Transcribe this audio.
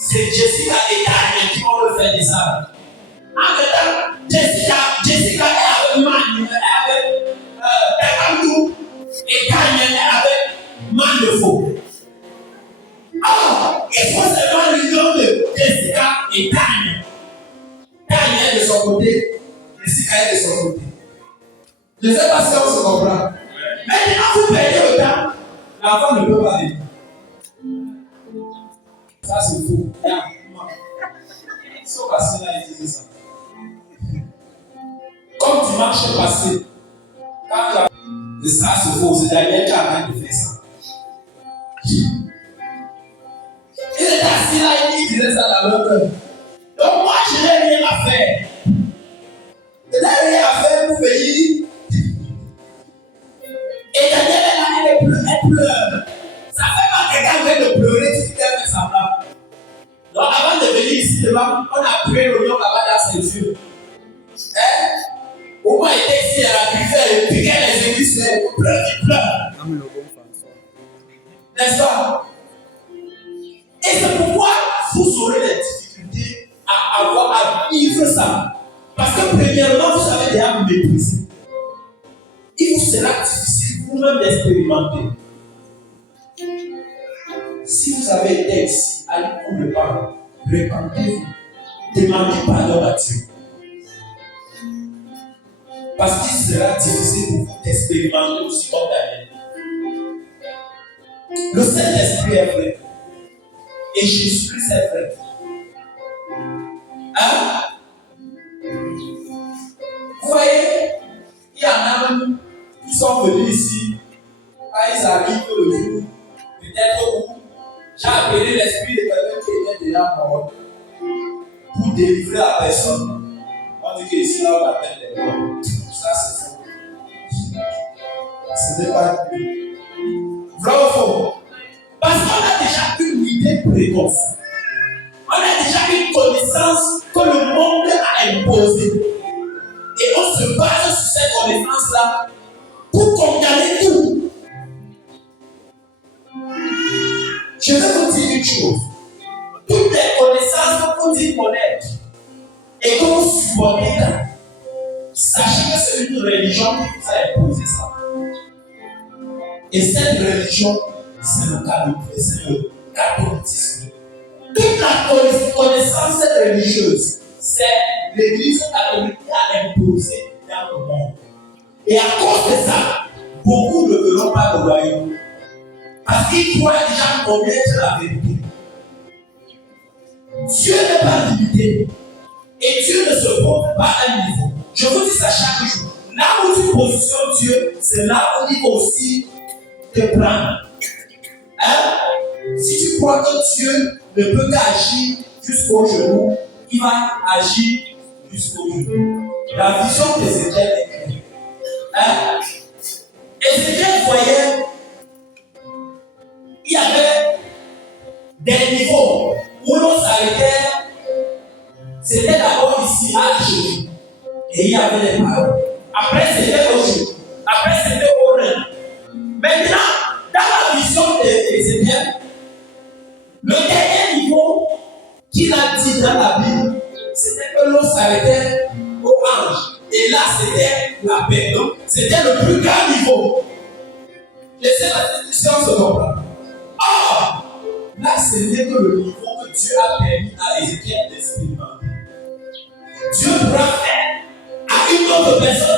C'est Jessica et Daniel qui vont le faire des arbres. En même temps, Jessica est avec Man, avec Amdou, et Daniel est avec Man de faux. Ah, il faut seulement l'union de Jessica et Daniel. Daniel est de son côté, Jessica est de son côté. Je ne sais pas si on se comprend. Maintenant, vous perdez le temps, l'enfant ne peut pas venir. Ça, c'est faux. Ils sont passés là, ils disaient ça. Comme dimanche est passé, quand ça se faux, c'est Daniel qui arrête de faire ça. Il est assis là, il disait ça dans leur cœur. Donc moi, je n'ai rien à faire. Je n'ai rien à faire pour venir. Et Daniel est là, elle pleure. Ça fait mal quelqu'un vient de pleurer, tu dis qu'elle fait semblant. Donc avant de venir ici devant, on a pris l'oignon là-bas dans ses yeux. Hein? Au moins, il était ici à la buffet, il piquait les églises, il pleure, il pleure. N'est-ce pas? Et c'est pourquoi vous aurez des difficultés à vivre ça. Parce que premièrement, vous savez déjà vous mépriser. Il vous sera difficile vous-même d'expérimenter. Si vous avez été ici, allez pour le pardon, répandez-vous, demandez pardon à Dieu. Parce qu'il sera difficile pour vous d'expérimenter aussi comme Daniel. Le Saint-Esprit est vrai. Et Jésus-Christ est vrai. Hein? Vous voyez, il y en a même qui sont venus ici. Quand ils arrivent le jour, peut-être où j'ai appelé l'esprit de quelqu'un qui était déjà mort pour délivrer la personne. On dit qu'ici, là, on appelle les morts. Ça, c'est faux. Ce n'est pas Dieu. Vrai ou faux? Parce qu'on a déjà une idée précoce. On a déjà une connaissance que le monde a imposée. Et on se base sur cette connaissance-là pour condamner tout. Je vais vous dire une chose. Toutes les connaissances que vous dites connaître et que vous supportez là, sachez que c'est une religion qui vous a imposé ça. Et cette religion, c'est le catholicisme. Toute la connaissance religieuse, c'est l'Église catholique qui a imposé dans le monde. Et à cause de ça, beaucoup ne verront pas le royaume. Parce qu'ils croient déjà connaître la vérité. Dieu n'est pas limité. Et Dieu ne se pose pas à un niveau. Je vous dis ça chaque jour. Là où tu positionnes Dieu, c'est là où il va aussi te prendre. Hein? Si tu crois que Dieu ne peut qu'agir jusqu'au genou, il va agir jusqu'au genou. La vision d'Ézéchiel est claire. Hein? Ézéchiel voyait, il y avait des niveaux où l'on s'arrêtait. C'était d'abord ici à genou. Et il y avait des paroles. Après, c'était au genou. Après, c'était au rein. Maintenant, dans la vision d'Ézéchiel, le dernier niveau qu'il a dit dans la Bible, c'était que l'on s'arrêtait au ange. Et là, c'était la paix. Donc, c'était le plus grand niveau. Laissez la discussion se comprendre. Or, là, ce n'est que le niveau que Dieu a permis à Ézéchiel d'expérimenter. Dieu pourra faire à une autre personne